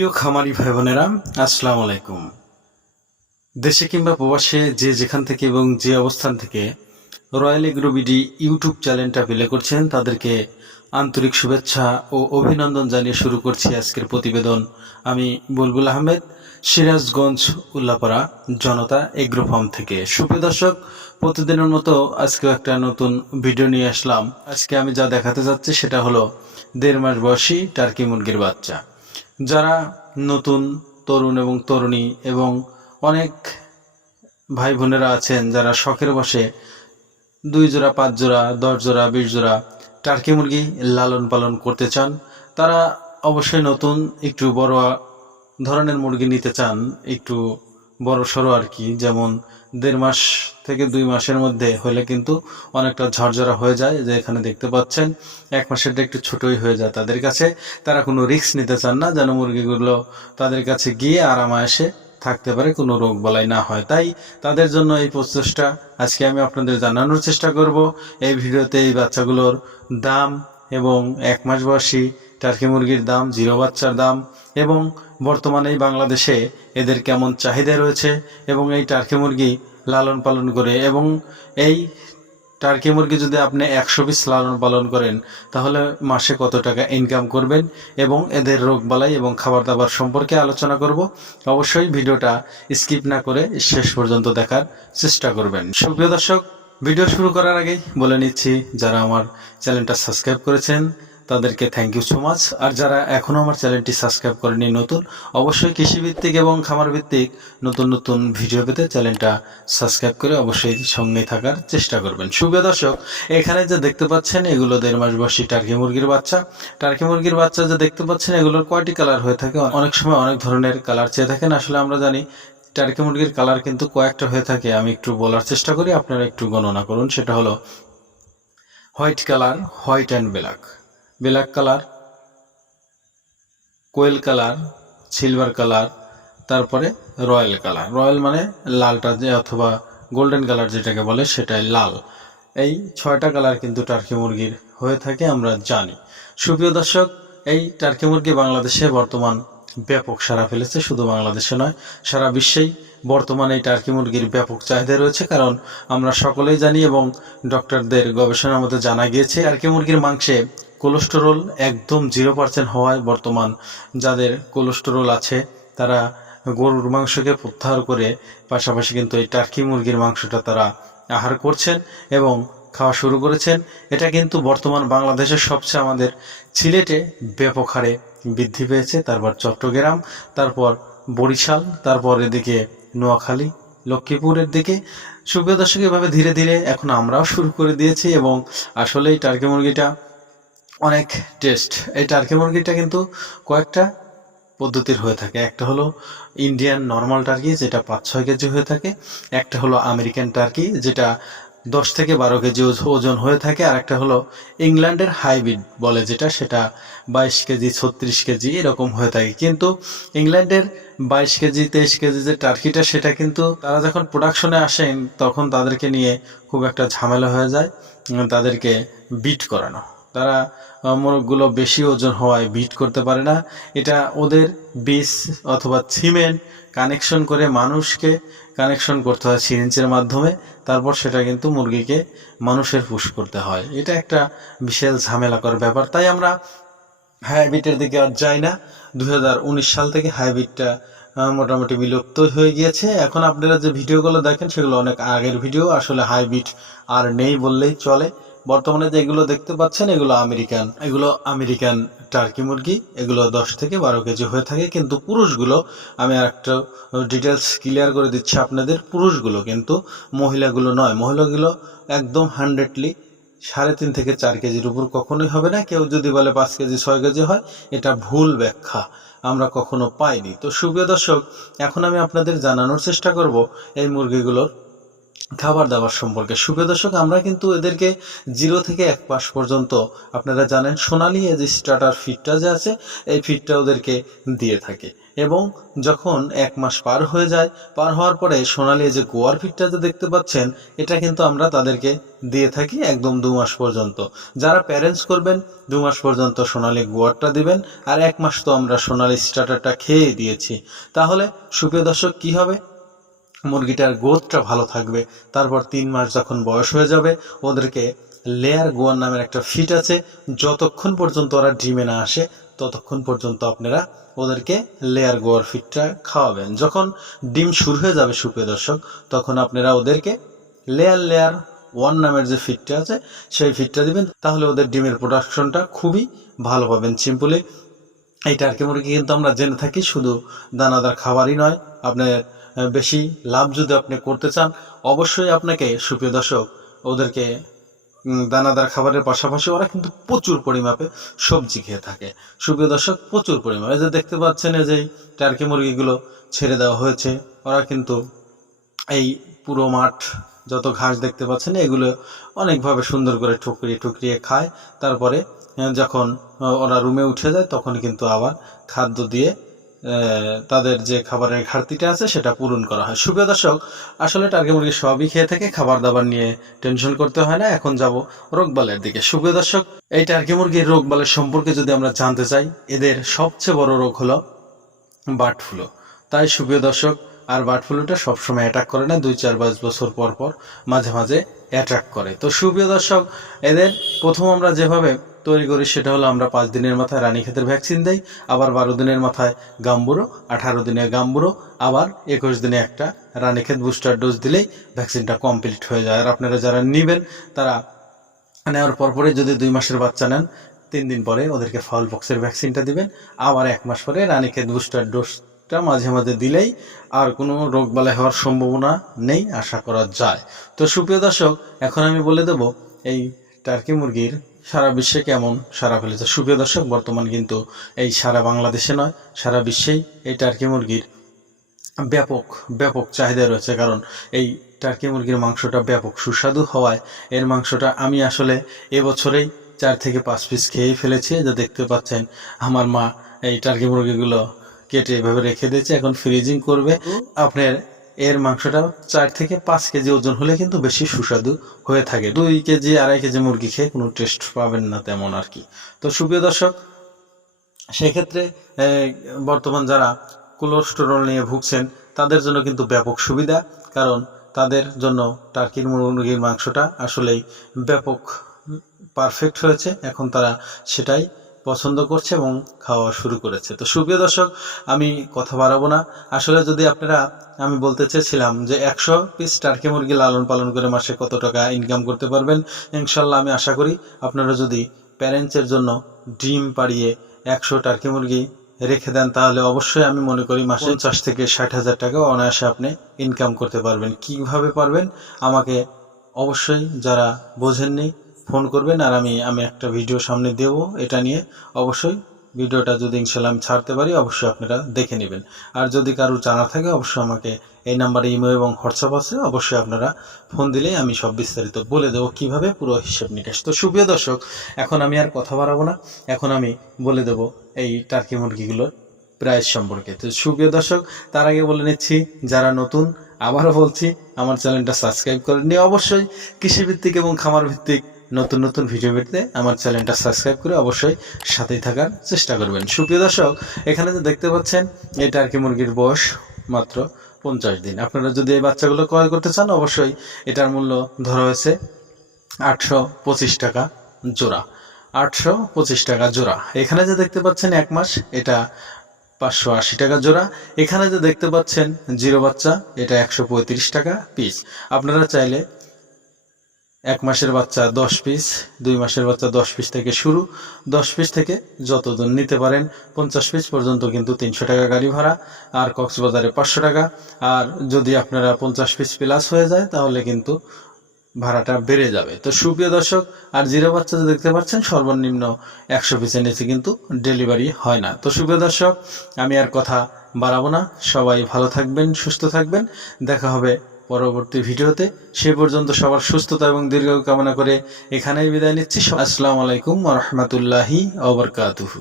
প্রিয় খামারি ভাই বোনেরা আসসালামু আলাইকুম। দেশে কিংবা প্রবাসে যে যেখান থেকে এবং যে অবস্থান থেকে রয়্যাল এগ্রোবিডি ইউটিউব চ্যানেলটা প্লে করছেন, তাদেরকে আন্তরিক শুভেচ্ছা ও অভিনন্দন জানিয়ে শুরু করছি আজকের প্রতিবেদন। আমি বুলবুল আহমেদ, সিরাজগঞ্জ, উল্লাপাড়া জনতা এগ্রো ফার্ম থেকে। সুপ্রিয় দর্শক, প্রতিদিনের মতো আজকেও একটা নতুন ভিডিও নিয়ে আসলাম। আজকে আমি যা দেখাতে যাচ্ছি সেটা হলো দেড় মাস বয়সী টার্কি মুরগির বাচ্চা। যারা নতুন, তরুণ এবং তরুণী এবং অনেক ভাই বোনেরা আছেন যারা শখের বসে দুই জোড়া, পাঁচ জোড়া, দশ জোড়া, বিশ জোড়া টার্কি মুরগি লালন পালন করতে চান, তারা অবশ্যই নতুন, একটু বড় ধরনের মুরগি নিতে চান, একটু বড় সড়ো আর কি, যেমন দেড় মাস থেকে দুই মাসের মধ্যে হলে কিন্তু অনেকটা ঝরঝরা হয়ে যায়, যে এখানে দেখতে পাচ্ছেন, এক মাসেরটা একটু ছোটই হয়ে যায় তাদের কাছে। তারা কোনো রিস্ক নিতে চান না যেন মুরগিগুলো তাদের কাছে গিয়ে আরামায়েসে থাকতে পারে, কোনো রোগ বালাই না হয়। তাই তাদের জন্য এই প্রচেষ্টা আজকে আমি আপনাদের জানানোর চেষ্টা করব। এই ভিডিওতে এই বাচ্চাগুলোর দাম এবং এক মাস বয়সী টার্কি মুরগির দাম, জিরো বাচ্চার দাম এবং বর্তমানে বাংলাদেশে এদের কেমন চাহিদা রয়েছে এবং এই টার্কি মুরগি লালন পালন করে এবং এই টার্কি মুরগি যদি আপনি একশো পিস লালন পালন করেন, তাহলে মাসে কত টাকা ইনকাম করবেন এবং এদের রোগ বালাই এবং খাবার দাবার সম্পর্কে আলোচনা করব। অবশ্যই ভিডিওটা স্কিপ না করে শেষ পর্যন্ত দেখার চেষ্টা করবেন। সুপ্রিয় দর্শক, ভিডিও শুরু করার আগেই বলে নিচ্ছি, যারা আমার চ্যানেলটা সাবস্ক্রাইব করেছেন তাদেরকে থ্যাংক ইউ সো মাচ আর যারা এখনও আমার চ্যানেলটি সাবস্ক্রাইব করেনি, নতুন, অবশ্যই কৃষিভিত্তিক এবং খামার ভিত্তিক নতুন নতুন ভিডিও পেতে চ্যানেলটা সাবস্ক্রাইব করে অবশ্যই সঙ্গে থাকার চেষ্টা করবেন। সুপ্রিয় দর্শক, এখানে যে দেখতে পাচ্ছেন, এগুলো দেড় মাস বয়সী টার্কি মুরগির বাচ্চা। টার্কি মুরগির বাচ্চা যে দেখতে পাচ্ছেন, এগুলোর কয়টি কালার হয়ে থাকে? অনেক সময় অনেক ধরনের কালার চেয়ে থাকেন। আসলে আমরা জানি টার্কি মুরগির কালার কিন্তু কয়েকটা হয়ে থাকে। আমি একটু বলার চেষ্টা করি, আপনারা একটু গণনা করুন। সেটা হলো white colour white and black black colour, Koel colour, silver colour, তারপরে রয়্যাল কালার। রয়্যাল মানে লালটা যে অথবা গোল্ডেন কালার যেটাকে বলে সেটাই লাল। এই ছয়টা কালার কিন্তু টার্কি মুরগির হয়ে থাকে, আমরা জানি। সুপ্রিয় দর্শক, এই টার্কি মুরগি বাংলাদেশে বর্তমান ব্যাপক সারা ফেলেছে, শুধু বাংলাদেশে নয়, সারা বিশ্বেই বর্তমানে এই টার্কি মুরগির ব্যাপক চাহিদা রয়েছে, কারণ আমরা সকলেই জানি এবং ডক্টরদের গবেষণার মধ্যে জানা গিয়েছে, টার্কি মুরগির মাংসে কোলেস্টেরল একদম জিরো পার্সেন্ট হওয়ায় বর্তমান যাদের কোলেস্টেরল আছে, তারা গরুর মাংসকে প্রত্যাহার করে পাশাপাশি কিন্তু এই টার্কি মুরগির মাংসটা তারা আহার করছেন এবং খাওয়া শুরু করেছেন। এটা কিন্তু বর্তমান বাংলাদেশের সবচেয়ে আমাদের সিলেটে ব্যাপক হারে বৃদ্ধি পেয়েছে। তারপর চট্টগ্রাম, তারপর বরিশাল, তারপর এদিকে নোয়াখালী, লক্ষ্মীপুরের দিকে। সুপ্রিয় দর্শক, এভাবে ধীরে ধীরে এখন আমরাও শুরু করে দিয়েছি এবং আসলে এই টার্কি মুরগিটা অনেক টেস্ট এই টার্কি মুরগিটা কিন্তু কয়েকটা পদ্ধতির হয়ে থাকে। একটা হলো ইন্ডিয়ান নর্মাল টার্কি যেটা পাঁচ ছয় কেজি হয়ে থাকে। একটা হলো আমেরিকান টার্কি যেটা দশ থেকে বারো কেজি ওজন হয়ে থাকে। আর একটা হলো ইংল্যান্ডের হাইব্রিড বলে যেটা, সেটা বাইশ কেজি, ছত্রিশ কেজি এরকম হয়ে থাকে। কিন্তু ইংল্যান্ডের বাইশ কেজি, তেইশ কেজি যে টার্কিটা সেটা কিন্তু তারা যখন প্রোডাকশনে আসেন তখন তাদেরকে নিয়ে খুব একটা ঝামেলা হয়ে যায়। তাদেরকে বিট করানো। তারা মোরগগুলো বেশি ওজন হওয়ায় বিট করতে পারে না। এটা ওদের বিষ অথবা সিমেন্ট কানেকশন করে মানুষকে কানেকশন করতে হয় সিরিঞ্জের মাধ্যমে। তারপর সেটা কিন্তু মুরগিকে মানুষের পুশ করতে হয়। এটা একটা বিশাল ঝামেলাকর ব্যাপার। তাই আমরা হাইব্রিডের দিকে আর যাই না। দু হাজার উনিশ সাল থেকে হাইব্রিডটা মোটামুটি বিলুপ্ত হয়ে গিয়েছে। এখন আপনারা যে ভিডিওগুলো দেখেন, সেগুলো অনেক আগের ভিডিও। আসলে হাইব্রিড আর নেই বললেই চলে। বর্তমানে যেগুলো দেখতে পাচ্ছেন, এগুলো আমেরিকান। এগুলো আমেরিকান টার্কি মুরগি, এগুলো দশ থেকে বারো কেজি হয়ে থাকে, কিন্তু পুরুষগুলো, আমি আর একটা ডিটেলস ক্লিয়ার করে দিচ্ছি আপনাদের, পুরুষগুলো কিন্তু মহিলাগুলো নয়। মহিলাগুলো একদম হান্ড্রেডলি সাড়ে তিন থেকে চার কেজির উপর কখনোই হবে না। কেউ যদি বলে পাঁচ কেজি, ছয় কেজি হয়, এটা ভুল ব্যাখ্যা। আমরা কখনো পাইনি। তো সুপ্রিয় দর্শক, এখন আমি আপনাদের জানানোর চেষ্টা করব এই মুরগিগুলোর খাবার দাবার সম্পর্কে। সুপ্রিয় দর্শক, আমরা কিন্তু এদেরকে জিরো থেকে এক মাস পর্যন্ত, আপনারা জানেন, সোনালি যে স্টার্টার ফিডটা যে আছে, এই ফিডটা ওদেরকে দিয়ে থাকে। এবং যখন এক মাস পার হয়ে যায়, পার হওয়ার পরে সোনালি যে গোয়ার ফিডটা যে দেখতে পাচ্ছেন, এটা কিন্তু আমরা তাদেরকে দিয়ে থাকি একদম দু মাস পর্যন্ত। যারা প্যারেন্টস করবেন, দু মাস পর্যন্ত সোনালি গোয়ারটা দিবেন, আর এক মাস তো আমরা সোনালি স্টার্টারটা খেয়ে দিয়েছি। তাহলে, সুপ্রিয় দর্শক, কী হবে? মুরগিটার গ্রোথটা ভালো থাকবে। তারপর তিন মাস যখন বয়স হয়ে যাবে, ওদেরকে লেয়ার গোয়ার নামের একটা ফিট আছে। যতক্ষণ পর্যন্ত ওরা ডিমে না আসে, ততক্ষণ পর্যন্ত আপনারা ওদেরকে লেয়ার গোয়ার ফিটটা খাওয়াবেন। যখন ডিম শুরু হয়ে যাবে, সুপ্রিয় দর্শক, তখন আপনারা ওদেরকে লেয়ার লেয়ার ওয়ান নামের যে ফিটটা আছে, সেই ফিটটা দিবেন। তাহলে ওদের ডিমের প্রোডাকশনটা খুবই ভালো পাবেন। সিম্পলি এই টার্কি মুরগি কিন্তু আমরা জেনে থাকি, শুধু দানাদার খাবারই নয়, আপনার বেশি লাভ যদি আপনি করতে চান, অবশ্যই আপনাকে, সুপ্রিয় দর্শক, ওদেরকে দানাদার খাবারের পাশাপাশি ওরা কিন্তু প্রচুর পরিমাপে সবজি খেয়ে থাকে। সুপ্রিয় দর্শক, প্রচুর পরিমাপে যে দেখতে পাচ্ছেন যে টার্কি মুরগিগুলো ছেড়ে দেওয়া হয়েছে, ওরা কিন্তু এই পুরো মাঠ, যত ঘাস দেখতে পাচ্ছেন, এগুলো অনেকভাবে সুন্দর করে ঠুকরিয়ে ঠুকরিয়ে খায়। তারপরে, যখন ওরা রুমে উঠে যায়, তখন কিন্তু আবার খাদ্য দিয়ে তাদের যে খাবারের ঘাটতিটা আছে সেটা পূরণ করা হয়। সুপ্রিয় দর্শক, আসলে টার্গেট মুরগি সবই খেয়ে থাকে খাবার দাবার নিয়ে টেনশন করতে হয় না, এখন যাব রোগবালের দিকে। সুপ্রিয় দর্শক, এই টার্কি মুরগির রোগবালের সম্পর্কে যদি আমরা জানতে চাই, এদের সবচেয়ে বড় রোগ হলো বার্ড ফ্লু। তাই সুপ্রিয় দর্শক, আর বার্ড ফ্লুটা সবসময় অ্যাটাক করে না, দুই চার পাঁচ বছর পর পর মাঝে মাঝে অ্যাটাক করে। তো সুপ্রিয় দর্শক, এদের প্রথম আমরা যেভাবে তৈরি করি, সেটা হলো আমরা পাঁচ দিনের মাথায় রানীক্ষেতের ভ্যাকসিন দেই, আবার বারো দিনের মাথায় গাম্বুরো, আঠারো দিনে গাম্বুরো, আবার একুশ দিনে একটা রানীক্ষেত বুস্টার ডোজ দিলেই ভ্যাকসিনটা কমপ্লিট হয়ে যায়। আর আপনারা যারা নেবেন, তারা নেওয়ার পরপরই যদি দুই মাসের বাচ্চা নেন, তিন দিন পরে ওদেরকে ফাউল বক্সের ভ্যাকসিনটা দিবেন, আবার এক মাস পরে রানীক্ষেত বুস্টার ডোজটা মাঝে মাঝে দিলেই আর কোনো রোগ বালাই হওয়ার সম্ভাবনা নেই, আশা করা যায়। তো সুপ্রিয় দর্শক, এখন আমি বলে দেব এই টার্কি মুরগির সারা বিশ্বে কেমন? সারা ফেলেছে সুপ্রিয় দর্শক বর্তমান কিন্তু এই সারা বাংলাদেশে নয় সারা বিশ্বেই এই টার্কি মুরগির ব্যাপক ব্যাপক চাহিদা রয়েছে। কারণ এই টার্কি মুরগির মাংসটা ব্যাপক সুস্বাদু হওয়ায় এর মাংসটা আমি আসলে এবছরেই চার থেকে পাঁচ পিস খেয়ে ফেলেছি। যা দেখতে পাচ্ছেন আমার মা এই টার্কি মুরগিগুলো কেটে এভাবে রেখে দিয়েছে। এখন ফ্রিজিং করবে। আপনার এর মাংসটা চার থেকে পাঁচ কেজি ওজন হলে কিন্তু বেশি সুস্বাদু হয়ে থাকে। দুই কেজি, আড়াই কেজি মুরগি খেয়ে কোনো টেস্ট পাবেন না তেমন আর কি। তো সুপ্রিয় দর্শক, সেক্ষেত্রে বর্তমান যারা কোলেস্টেরল নিয়ে ভুগছেন, তাদের জন্য কিন্তু ব্যাপক সুবিধা, কারণ তাদের জন্য টার্কির মুরগির মাংসটা আসলেই ব্যাপক পারফেক্ট হয়েছে। এখন তারা সেটাই পছন্দ করছে এবং খাওয়া শুরু করেছে। তো সুপ্রিয় দর্শক আমি কথা বাড়াবো না। আসলে যদি আপনারা আমি বলতে চেয়েছিলাম যে একশো পিস টার্কি মুরগি লালন পালন করে মাসে কত টাকা ইনকাম করতে পারবেন ইনশাল্লাহ আমি আশা করি আপনারা যদি প্যারেন্টসের জন্য ডিম পাড়িয়ে একশো টার্কি মুরগি রেখে দেন তাহলে অবশ্যই আমি মনে করি মাসে পঞ্চাশ। থেকে ষাট হাজার টাকা অনায়াসে আপনি ইনকাম করতে পারবেন। কীভাবে পারবেন আমাকে অবশ্যই যারা বোঝেননি ফোন করবেন আর আমি আমি একটা ভিডিও সামনে দেব এটা নিয়ে। অবশ্যই ভিডিওটা যদি ইনশাল্লাহ আমি ছাড়তে পারি, অবশ্যই আপনারা দেখে নেবেন। আর যদি কারও জানা থাকে, অবশ্যই আমাকে এই নাম্বারে ইমো এবং হোয়াটসঅ্যাপ আছে, অবশ্যই আপনারা ফোন দিলেই আমি সব বিস্তারিত বলে দেবো কীভাবে পুরো হিসেব নিকাশ। তো সুপ্রিয় দর্শক, এখন আমি আর কথা বাড়াবো না। এখন আমি বলে দেব এই টার্কি মুরগিগুলোর প্রাইস সম্পর্কে। তো সুপ্রিয় দর্শক, তার আগে বলে নিচ্ছি, যারা নতুন, আবারও বলছি, আমার চ্যানেলটা সাবস্ক্রাইব করে নিয়ে অবশ্যই কৃষিভিত্তিক এবং খামার ভিত্তিক নতুন নতুন ভিডিও পেতে আমার চ্যানেলটা সাবস্ক্রাইব করে অবশ্যই সাথেই থাকার চেষ্টা করবেন। সুপ্রিয় দর্শক, এখানে যে দেখতে পাচ্ছেন এই টার্কি মুরগির বয়স মাত্র পঞ্চাশ দিন। আপনারা যদি এই বাচ্চাগুলো ক্রয় করতে চান, অবশ্যই এটার মূল্য ধরা হয়েছে আটশো পঁচিশ টাকা জোড়া। আটশো পঁচিশ টাকা জোড়া। এখানে যে দেখতে পাচ্ছেন, এক মাস, এটা পাঁচশো আশি টাকা জোড়া। এখানে যে দেখতে পাচ্ছেন, জিরো বাচ্চা, এটা একশো পঁয়ত্রিশ টাকা পিস আপনারা চাইলে এক মাসের বাচ্চা দশ পিস, দুই মাসের বাচ্চা দশ পিস থেকে শুরু। দশ পিস থেকে যতদূর নিতে পারেন, পঞ্চাশ পিস পর্যন্ত কিন্তু তিনশো টাকা গাড়ি ভাড়া, আর কক্সবাজারে পাঁচশো টাকা। আর যদি আপনারা পঞ্চাশ পিস প্লাস হয়ে যায়, তাহলে কিন্তু ভাড়াটা বেড়ে যাবে। তো সুপ্রিয় দর্শক, আর জিরো বাচ্চা যে দেখতে পাচ্ছেন, সর্বনিম্ন একশো পিসের নিচে কিন্তু ডেলিভারি হয় না। তো সুপ্রিয় দর্শক, আমি আর কথা বাড়াবো না। সবাই ভালো থাকবেন, সুস্থ থাকবেন। দেখা হবে পরবর্তী ভিডিওতে সে পর্যন্ত সবার সুস্থতা এবং দীর্ঘ কামনা করে এখানেই বিদায় নিচ্ছি। আসসালামু আলাইকুম রহমতুল্লাহি অবরকাতুহু